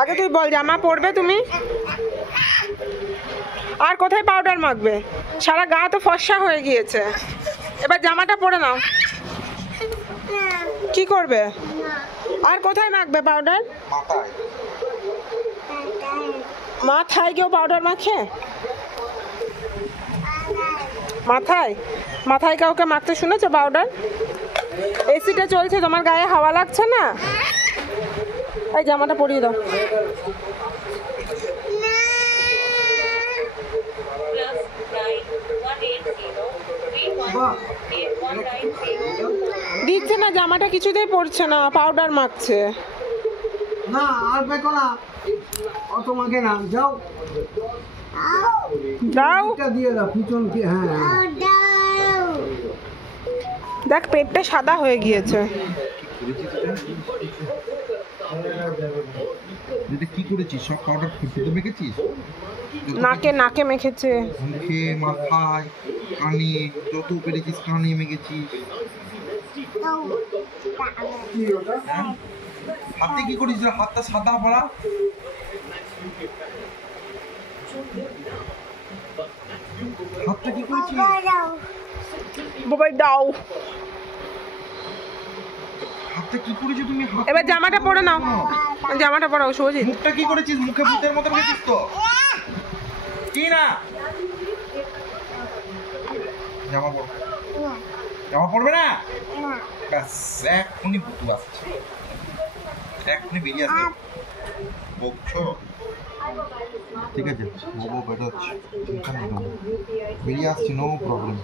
আগে তুই বল, জামা পরবে তুমি? আর কোথায় পাউডার মাখবে? সারা গা তো ফর্সা হয়ে গিয়েছে, এবার জামাটা পরে নাও। কি করবে? আর কোথায় মাখবে পাউডার? মাথায় কেউ পাউডার মাখে? মাথায় মাথায় কাউকে মাখতে শুনেছো পাউডার? এসিটা চলছে, তোমার গায়ে হাওয়া লাগছে না? এই জামাটা পরিয়ে দাও। দিচ্ছে না, জামাটা কিছুতেই পড়ছে না, পাউডার মাখছে। না আর বেকো না, অত মাখে না, যাও দাও, দিয়ে দাও পিছন কি। হ্যাঁ দেখ পেটটা সাদা হয়ে গিয়েছে। কি করেছিস? সব পাউডার ফুটে মেখেছিস? নাকে নাকে মেখেছে, মুখে, মাথায়, কানে, যত পেরেছিস কানে মেখেছিস। হাতে কি করেছিস? হাতটা সাদা পড়া। হাতটা কি করেছিস? বাবাই দাও। হাতটা কি করেছো তুমি? এবার জামাটা পরে নাও, জামাটা পরাও। সহজে মুখটা কি করেছিস? মুখে ভূতের মতো মেখেছিস তো। কি না জামা পর, জামা পরবে না? ব্যাস এখনই ভূতু আসছে, এখনই বেরিয়ে আসবে। বকছো? ঠিক আছে, বাবু বেরোচ্ছে, বেরিয়ে আসছে, নো প্রবলেম।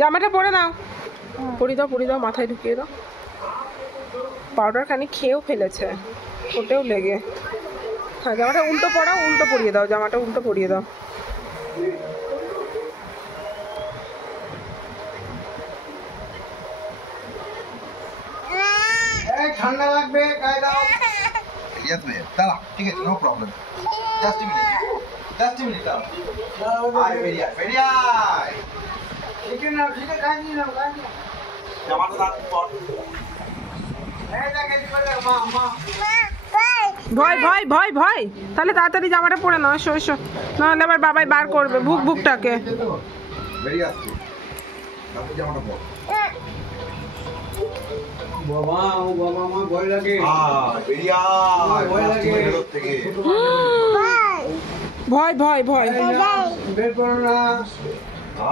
জামাটা পরে নাও, পরিয়ে দাও, পরিয়ে দাও, মাথায় ঢুকিয়ে দাও। পাউডার খানি খেয়েও ফেলেছে, ওটাও লেগে। হ্যাঁ জামাটা উল্টো পরাও, উল্টো পরিয়ে দাও, জামাটা উল্টো পরিয়ে দাও। ঠান্ডা লাগবে, গায়ে দাও। দাঁড়া, ঠিক আছে, no problem. Just minute, just minute, দাঁড়া। আয় বেরিয়ে আয়, বেরিয়ে আয়। শিখে নাও, শিখে গায়ে নিয়ে নাও, গায়ে নিয়ে নাও। জামাটা রাখ পর। এই দেখ, এই করে মা মা। ভয় ভয় ভয় ভয়, তাহলে তাড়াতাড়ি জামাটা পরে নাও। এসো এসো, নাহলে আবার বাবাই বার করবে বুক বুকটাকে। বেরিয়ে আসছে, জামাটা পর। বাবা ও বাবা, মা ভয় লাগে। বেরিয়ে আয়, ভয় লাগে। ভেতর থেকে। ভয় ভয় ভয়। বের করো না।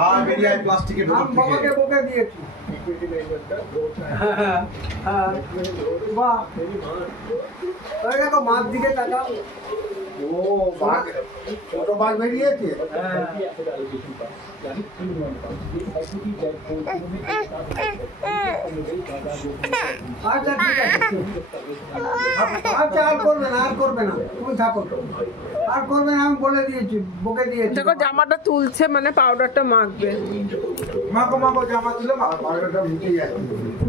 আয় বেরিয়ে আয় প্লাস্টিকের ভেতর আমি বাবাকে থেকে। বকে দিয়েছি। বাহ, ওই দেখো মাছ দিকে তাকাও। ও বাঘ, ছোট বাঘ বেরিয়েছে। আচ্ছা ঠিক আছে, আচ্ছা আর করবে না, আর করবে না, তুমি থাকো, আর করবে না, আমি বলে দিয়েছি, বকে দিয়েছি। দেখো জামাটা তুলছে মানে পাউডারটা মাখবে। মাখো মাখো, জামা তুলে মাখো। পাউডারটা মুছে যাচ্ছে।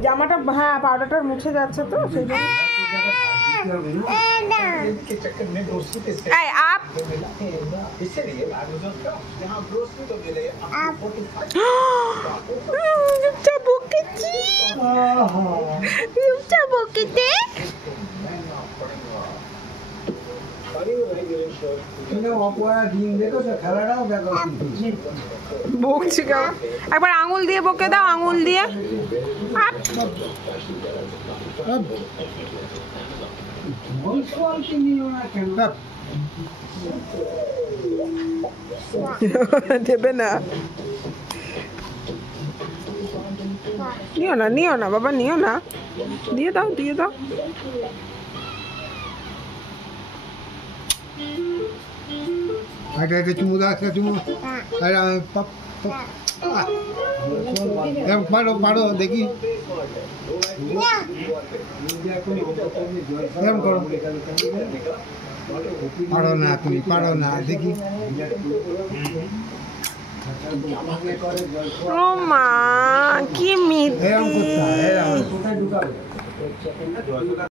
জামাটা হ্যাঁ পাউডারটা মুছে যাচ্ছে তো সেই জন্য। এই আপ রূপটা বকেছি, রূপটা বকেতে। বকছি কেমন, একবার আঙুল দিয়ে বকে দাও, আঙুল দিয়ে। দেবে না, নিও না, নিও না বাবা, নিও না, দিয়ে দাও, দিয়ে দাও। আগে চুমু দাও, একটা চুমু। পারো পারো, দেখি এরকম করো। পারো না, তুমি পারো না, দেখি। ও মা কি মিথ্যে। এরকম করতে হয়, এরকম।